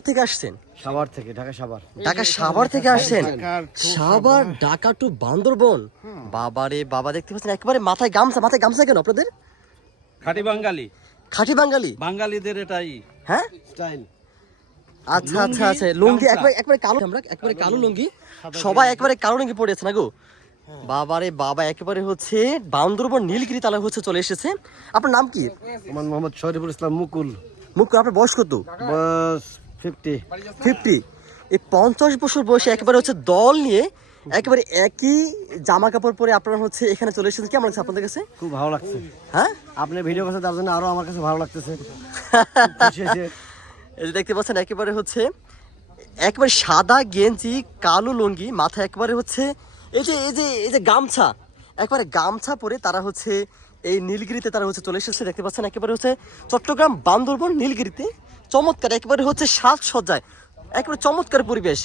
কোথেকে আসছেন? সাভার থেকে, ঢাকা সাভার। ঢাকা সাভার থেকে আসছেন? সাভার ঢাকা টু বান্দরবন। বাবারে বাবা, দেখতে পাচ্ছেন একেবারে মাথায় গামছা কেন আপনাদের? খাঁটি বাঙালি, খাঁটি বাঙালি, বাঙালিদের এটাই হ্যাঁ স্টাইল। আচ্ছা আচ্ছা আচ্ছা, লুঙ্গি একবারে কালো, আমরা একবারে কালো লুঙ্গি, সবাই একবারে কালো লুঙ্গি পরে আছে না গো? বাবারে বাবা, একেবারে হচ্ছে বান্দরবন নীলগিরি তালা হচ্ছে চলে এসেছে। আপনার নাম কি? আমার মোহাম্মদ শরীফুল ইসলাম মুকুল। মুকুল, আপনার বয়স কত? বয়স 50। এই 50 বছর বয়সে একেবারে হচ্ছে দল নিয়ে একেবারে একই জামা কাপড় পরে আপনারা হচ্ছে এখানে চলে এসেছেন, কেমন লাগছে আপনাদের কাছে? খুব ভালো লাগছে। হ্যাঁ, আপনি ভিডিও করছেন তার জন্য আরো আমার কাছে ভালো লাগতেছে। খুশি হয়েছে। এই যে দেখতে পাচ্ছেন একেবারে হচ্ছে একেবারে সাদা গেঞ্জি, কালো লুঙ্গি, মাথায় একেবারে হচ্ছে এই যে গামছা, একবারে গামছা পরে তারা হচ্ছে এই নীলগিরিতে তারা হচ্ছে চলে এসেছে। দেখতে পাচ্ছেন একেবারে হচ্ছে চট্টগ্রাম বান্দরবন নীলগিরিতে চমৎকার একেবারে হচ্ছে সাজসজ্জায় একেবারে চমৎকার পরিবেশ।